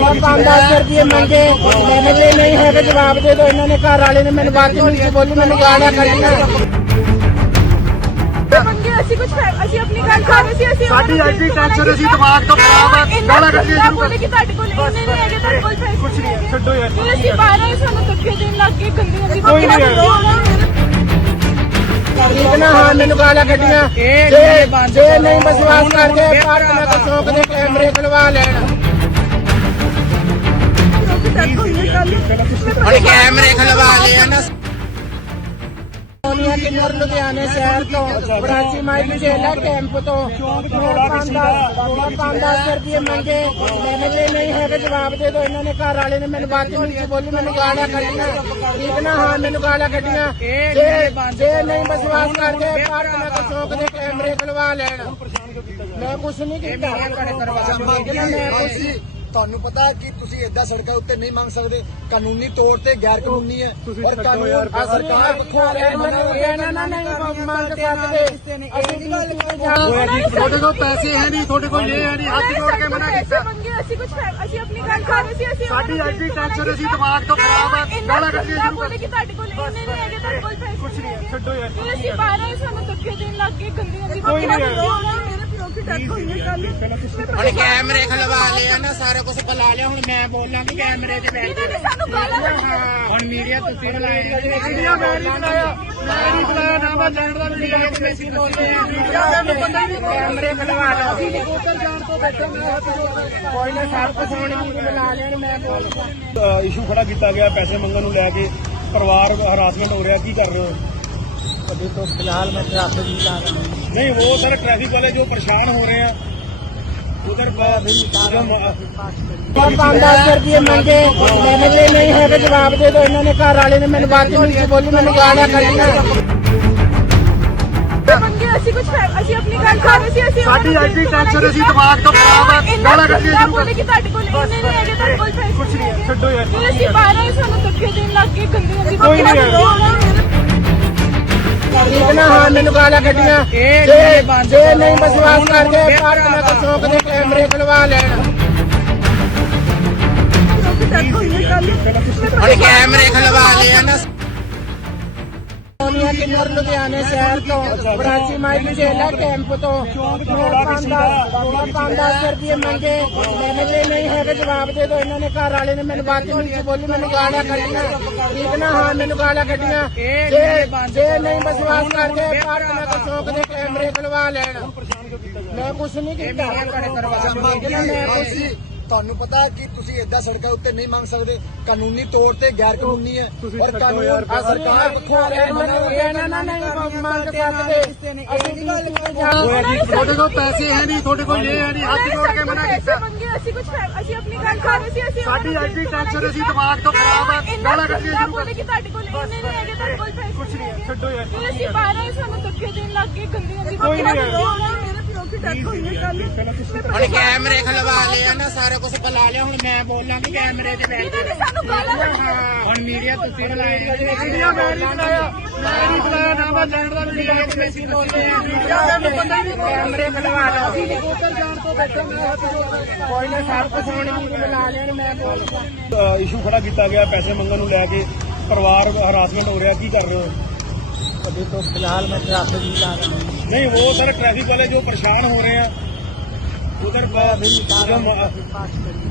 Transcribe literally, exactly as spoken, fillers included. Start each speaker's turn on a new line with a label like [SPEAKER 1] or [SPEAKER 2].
[SPEAKER 1] ਪੰਜ ਦਸ ਰੁਪਏ ਮੰਗੇ। ਮੈਂ ਜੇ ਨਹੀਂ ਹੈਗੇ ਜਵਾਬ ਦੇ ਦਿਓ। ਇਹਨਾਂ ਨੇ ਘਰ ਵਾਲੇ ਨੇ ਮੈਨੂੰ ਬਦਤਮੀਜ਼ੀ ਬੋਲੀ, ਮੈਨੂੰ ਗਾਲਾਂ ਕੱਢੀਆਂ।
[SPEAKER 2] ਮੰਗੇ ਅਸੀਂ ਕੁਝ ਅਸੀਂ ਆਪਣੀ ਗੱਲ ਕਰ ਰਹੇ ਸੀ। ਅਸੀਂ
[SPEAKER 3] ਸਾਡੀ ਅੱਜ ਦੀ ਟੈਨਸ਼ਨ ਅਸੀਂ ਦਿਮਾਗ ਤੋਂ ਖਰਾਬ ਆ। ਗਾਲਾਂ ਕੱਢੀਆਂ ਸ਼ੁਰੂ ਕਰ
[SPEAKER 2] ਕਿ ਤੁਹਾਡੇ ਕੋਲ ਇੰਨੇ ਨਹੀਂ ਹੈਗੇ, ਤੁਹਾਡੇ ਕੋਲ ਪੈਸੇ
[SPEAKER 3] ਕੁਛ ਨਹੀਂ ਹੈ, ਛੱਡੋ ਯਾਰ।
[SPEAKER 2] ਫਿਰ ਅਸੀਂ ਬਾਹਰ ਆਏ, ਸਾਨੂੰ ਧੱਕੇ ਦੇਣ ਲੱਗ ਗਏ ਗੰਦੀਆਂ ਦੀ।
[SPEAKER 3] ਕੋਈ ਨਹੀਂ ਹੈ।
[SPEAKER 1] ਠੀਕ ਨਾ ਹਾਂ, ਮੈਨੂੰ ਗਾਲਾਂ ਕੱਢੀਆਂ। ਜੇ ਜੇ ਨਹੀਂ ਵਿਸ਼ਵਾਸ ਕਰਦੇ ਭਾਰਤ ਨਾਲ ਤਾਂ ਚੌਕ ਦੇ ਕੈਮਰੇ ਖੁਲਵਾ ਲੈਣ।
[SPEAKER 4] ਹੁਣ ਕੈਮਰੇ ਖਲਵਾ ਲਿਆ ਨਾ।
[SPEAKER 1] ਸੋਨੀਆ ਕਿੰਨਰ ਲੁਧਿਆਣੇ ਸ਼ਹਿਰ ਤੋਂ ਬਰਾਚੀ ਮਾਈਲ ਜੇਲਾ ਕੈਂਪ ਤੋਂ ਪੰਜ ਦਸ ਰੁਪਏ ਮੰਗੇ। ਮੈਂ ਜੇ ਨਹੀਂ ਹੈਗੇ ਜਵਾਬ ਦੇ ਦਿਓ। ਇਹਨਾਂ ਨੇ ਘਰ ਵਾਲੇ ਨੇ ਮੈਨੂੰ ਬਦਤਮੀਜ਼ੀ ਬੋਲੀ, ਮੈਨੂੰ ਗਾਲਾਂ ਕੱਢੀਆਂ। ਠੀਕ ਨਾ ਹਾਂ, ਮੈਨੂੰ ਗਾਲਾਂ ਕੱਢੀਆਂ। ਜੇ ਜੇ ਨਹੀਂ ਵਿਸ਼ਵਾਸ ਕਰਦੇ ਭਾਰਤ ਨਾਲ ਤਾਂ ਚੌਕ ਦੇ ਕੈਮਰੇ ਖੁਲਵਾ ਲੈਣ। ਮੈਂ ਕੁਛ ਨਹੀਂ ਕੀਤਾ। ਮੈਂ ਕੁਛ
[SPEAKER 5] ਤੁਹਾਨੂੰ ਪਤਾ ਹੈ ਕਿ ਤੁਸੀਂ ਏਦਾਂ ਸੜਕਾਂ ਉੱਤੇ ਨਹੀਂ ਮੰਗ ਸਕਦੇ, ਕਾਨੂੰਨੀ ਤੌਰ ਤੇ ਗੈਰ ਕਾਨੂੰਨੀ ਹੈ ਔਰ ਕਾਨੂੰਨ ਸਰਕਾਰ ਪੱਖੋਂ
[SPEAKER 1] ਕਹਿਣਾ ਨਾ ਨਹੀਂ ਮੰਗ ਸਕਦੇ। ਅਸੀਂ
[SPEAKER 3] ਤੁਹਾਡੇ ਕੋਲ ਪੈਸੇ ਹੈ ਨਹੀਂ, ਤੁਹਾਡੇ ਕੋਲ ਇਹ ਹੈ ਨਹੀਂ, ਹੱਥ ਜੋੜ ਕੇ ਮਨਾ ਕੀਤਾ।
[SPEAKER 2] ਮੰਗੇ ਅਸੀਂ ਕੁਝ ਅਸੀਂ ਆਪਣੀ ਗੱਲ ਕਰ ਰਹੇ ਸੀ। ਅਸੀਂ
[SPEAKER 3] ਸਾਡੀ ਅੱਜ ਦੀ ਟੈਨਸ਼ਨ ਅਸੀਂ ਦਿਮਾਗ ਤੋਂ ਖਰਾਬ ਆ। ਗਾਲਾਂ ਕੱਢੀਆਂ ਸ਼ੁਰੂ ਕਰ
[SPEAKER 2] ਕਿ ਤੁਹਾਡੇ ਕੋਲ ਇੰਨੇ ਨਹੀਂ ਹੈਗੇ, ਤੁਹਾਡੇ ਕੋਲ ਪੈਸੇ
[SPEAKER 3] ਕੁਛ ਨਹੀਂ ਹੈ, ਛੱਡੋ ਯਾਰ।
[SPEAKER 2] ਫਿਰ ਅਸੀਂ ਬਾਹਰ ਆਏ, ਸਾਨੂੰ ਧੱਕੇ ਦੇਣ ਲੱਗ ਗਏ ਗੰਦੀਆਂ ਦੀ।
[SPEAKER 3] ਕੋਈ ਨਹੀਂ ਹੈ।
[SPEAKER 4] ਹੁਣ ਕੈਮਰੇ ਖਲਵਾ ਲਿਆ ਨਾ, ਸਾਰਾ ਕੁਝ ਬੁਲਾ ਲਿਆ। ਹੁਣ ਮੈਂ ਬੋਲਾਂਗੀ ਕੈਮਰੇ 'ਚ ਬੈਠ ਕੇ।
[SPEAKER 2] ਸਾਨੂੰ ਗਾਲਾਂ ਕੱਢੀਆਂ।
[SPEAKER 4] ਹੁਣ ਮੀਡੀਆ ਤੁਸੀਂ ਬੁਲਾਇਆ।
[SPEAKER 3] ਇੰਡੀਆ ਮੈਂ ਨਹੀਂ ਬੁਲਾਇਆ, ਮੈਂ ਨਹੀਂ ਬੁਲਾਇਆ ਨਾ। ਮੈਂ ਜਾਣਦਾ ਨਹੀਂ ਕਿ
[SPEAKER 4] ਤੁਸੀਂ ਬੋਲਦੇ ਆ।
[SPEAKER 1] ਕੈਮਰੇ ਖੁਲਵਾ ਲਓ।
[SPEAKER 3] ਉੱਧਰ ਜਾਣ ਤੋਂ ਬੈਠੇ ਮੈਂ ਹੱਥ ਜੋੜ ਕੇ
[SPEAKER 1] ਕੋਈ ਨਾ ਸਭ ਕੁਝ ਹੁਣ ਵੀ ਬੁਲਾ ਲੈਣ। ਮੈਂ ਬੋਲ
[SPEAKER 3] ਇਸ਼ੂ ਖੜਾ ਕੀਤਾ ਗਿਆ ਪੈਸੇ ਮੰਗਣ ਨੂੰ ਲੈ ਕੇ। ਪਰਿਵਾਰ ਹਰਾਸਮੈਂਟ ਹੋ ਰਿਹਾ, ਕੀ ਕਰ ਰਹੇ ਹੋ?
[SPEAKER 1] अभी तो फिलहाल मैं ट्रैफिक नहीं ला रहा हूँ।
[SPEAKER 3] नहीं, वो सर ट्रैफिक वाले जो परेशान हो रहे हैं उधर
[SPEAKER 1] ਪੰਜ ਦਸ ਰੁਪਏ ਮੰਗੇ। ਮੈਂ ਜੇ ਨਹੀਂ ਹੈਗੇ ਜਵਾਬ ਦੇ ਦਿਓ। ਇਹਨਾਂ ਨੇ ਘਰ ਵਾਲੇ ਨੇ ਮੈਨੂੰ ਬਦਤਮੀਜ਼ੀ ਬੋਲੀ, ਮੈਨੂੰ ਗਾਲਾਂ ਕੱਢੀਆਂ।
[SPEAKER 2] ਮੰਗੇ ਅਸੀਂ ਕੁਝ ਅਸੀਂ ਆਪਣੀ ਗੱਲ ਕਰ ਰਹੇ ਸੀ। ਅਸੀਂ
[SPEAKER 3] ਸਾਡੀ ਅੱਜ ਦੀ ਟੈਨਸ਼ਨ ਅਸੀਂ ਦਿਮਾਗ ਤੋਂ ਖਰਾਬ ਆ। ਗਾਲਾਂ ਕੱਢੀਆਂ ਸ਼ੁਰੂ ਕਰ
[SPEAKER 2] ਕਿ ਤੁਹਾਡੇ ਕੋਲ ਇੰਨੇ ਨਹੀਂ ਹੈਗੇ, ਤੁਹਾਡੇ ਕੋਲ ਪੈਸੇ
[SPEAKER 3] ਕੁਛ ਨਹੀਂ ਹੈ, ਛੱਡੋ ਯਾਰ।
[SPEAKER 2] ਫਿਰ ਅਸੀਂ ਬਾਹਰ ਆਏ, ਸਾਨੂੰ ਧੱਕੇ ਦੇਣ ਲੱਗ ਗਏ ਗੰਦੀਆਂ ਦੀ।
[SPEAKER 3] ਕੋਈ ਨਹੀਂ ਹੈ।
[SPEAKER 1] ਠੀਕ ਨਾ ਹਾਂ, ਮੈਨੂੰ ਗਾਲਾਂ ਕੱਢੀਆਂ। ਜੇ ਜੇ ਨਹੀਂ ਵਿਸ਼ਵਾਸ ਕਰਦੇ ਭਾਰਤ ਨਾਲ ਤਾਂ ਚੌਕ ਦੇ ਕੈਮਰੇ ਖੁਲਵਾ ਲੈਣ।
[SPEAKER 4] ਹੁਣ ਕੈਮਰੇ ਖਲਵਾ ਲਿਆ ਨਾ।
[SPEAKER 1] ਸੋਨੀਆ ਕਿੰਨਰ ਲੁਧਿਆਣੇ ਸ਼ਹਿਰ ਤੋਂ ਬਰਾਚੀ ਮਾਈਲ ਜੇਲਾ ਕੈਂਪ ਤੋਂ ਪੰਜ ਦਸ ਰੁਪਏ ਮੰਗੇ। ਮੈਂ ਜੇ ਨਹੀਂ ਹੈਗੇ ਜਵਾਬ ਦੇ ਦਿਓ। ਇਹਨਾਂ ਨੇ ਘਰ ਵਾਲੇ ਨੇ ਮੈਨੂੰ ਬਦਤਮੀਜ਼ੀ ਬੋਲੀ, ਮੈਨੂੰ ਗਾਲਾਂ ਕੱਢੀਆਂ। ਠੀਕ ਨਾ ਹਾਂ, ਮੈਨੂੰ ਗਾਲਾਂ ਕੱਢੀਆਂ। ਜੇ ਜੇ ਨਹੀਂ ਵਿਸ਼ਵਾਸ ਕਰਦੇ ਭਾਰਤ ਨਾਲ ਤਾਂ ਚੌਕ ਦੇ ਕੈਮਰੇ ਖੁਲਵਾ ਲੈਣ। ਮੈਂ ਕੁਛ ਨਹੀਂ ਕੀਤਾ। ਮੈਂ ਕੁਛ
[SPEAKER 5] ਤੁਹਾਨੂੰ ਪਤਾ ਹੈ ਕਿ ਤੁਸੀਂ ਏਦਾਂ ਸੜਕਾਂ ਉੱਤੇ ਨਹੀਂ ਮੰਗ ਸਕਦੇ, ਕਾਨੂੰਨੀ ਤੌਰ ਤੇ ਗੈਰ ਕਾਨੂੰਨੀ ਹੈ ਔਰ ਕਾਨੂੰਨ ਸਰਕਾਰ ਪੱਖੋਂ
[SPEAKER 1] ਕਹਿਣਾ ਨਾ ਨਹੀਂ ਮੰਗ ਸਕਦੇ। ਅਸੀਂ
[SPEAKER 3] ਤੁਹਾਡੇ ਕੋਲ ਪੈਸੇ ਹੈ ਨਹੀਂ, ਤੁਹਾਡੇ ਕੋਲ ਇਹ ਹੈ ਨਹੀਂ, ਹੱਥ ਜੋੜ ਕੇ ਮਨਾ ਕੀਤਾ।
[SPEAKER 2] ਮੰਗੇ ਅਸੀਂ ਕੁਝ ਅਸੀਂ ਆਪਣੀ ਗੱਲ ਕਰ ਰਹੇ ਸੀ। ਅਸੀਂ
[SPEAKER 3] ਸਾਡੀ ਅੱਜ ਦੀ ਟੈਨਸ਼ਨ ਅਸੀਂ ਦਿਮਾਗ ਤੋਂ ਖਰਾਬ ਆ। ਗਾਲਾਂ ਕੱਢੀਆਂ ਸ਼ੁਰੂ ਕਰ
[SPEAKER 2] ਕਿ ਤੁਹਾਡੇ ਕੋਲ ਇੰਨੇ ਨਹੀਂ ਹੈਗੇ, ਤੁਹਾਡੇ ਕੋਲ ਪੈਸੇ
[SPEAKER 3] ਕੁਛ ਨਹੀਂ ਹੈ, ਛੱਡੋ ਯਾਰ।
[SPEAKER 2] ਫਿਰ ਅਸੀਂ ਬਾਹਰ ਆਏ, ਸਾਨੂੰ ਧੱਕੇ ਦੇਣ ਲੱਗ ਗਏ ਗੰਦੀਆਂ ਦੀ।
[SPEAKER 3] ਕੋਈ ਨਹੀਂ ਹੈ।
[SPEAKER 4] ਹੁਣ ਕੈਮਰੇ ਖਲਵਾ ਲਿਆ ਨਾ, ਸਾਰਾ ਕੁਝ ਬੁਲਾ ਲਿਆ। ਹੁਣ ਮੈਂ ਬੋਲਾਂਗੀ ਕੈਮਰੇ 'ਚ ਬੈਠ ਕੇ।
[SPEAKER 2] ਸਾਨੂੰ ਗਾਲਾਂ ਕੱਢੀਆਂ।
[SPEAKER 4] ਹੁਣ ਮੀਡੀਆ ਤੁਸੀਂ ਬੁਲਾਇਆ।
[SPEAKER 3] ਇੰਡੀਆ ਮੈਂ ਨਹੀਂ ਬੁਲਾਇਆ, ਮੈਂ ਨਹੀਂ ਬੁਲਾਇਆ ਨਾ। ਮੈਂ ਜਾਣਦਾ ਨਹੀਂ ਕਿ
[SPEAKER 4] ਤੁਸੀਂ ਬੋਲਦੇ ਆ।
[SPEAKER 1] ਕੈਮਰੇ ਖੁਲਵਾ ਲਓ।
[SPEAKER 3] ਉੱਧਰ ਜਾਣ ਤੋਂ ਬੈਠੇ ਮੈਂ ਹੱਥ ਜੋੜ ਕੇ
[SPEAKER 1] ਕੋਈ ਨਾ ਸਭ ਕੁਝ ਹੁਣ ਵੀ ਬੁਲਾ ਲੈਣ। ਮੈਂ ਬੋਲ
[SPEAKER 3] ਇਸ਼ੂ ਖੜਾ ਕੀਤਾ ਗਿਆ ਪੈਸੇ ਮੰਗਣ ਨੂੰ ਲੈ ਕੇ। ਪਰਿਵਾਰ ਹਰਾਸਮੈਂਟ ਹੋ ਰਿਹਾ, ਕੀ ਕਰ ਰਹੇ ਹੋ?
[SPEAKER 1] अभी तो फिलहाल मैं ट्रैफिक नहीं ला रहा हूँ।
[SPEAKER 3] नहीं, वो सर ट्रैफिक वाले जो परेशान हो रहे हैं उधर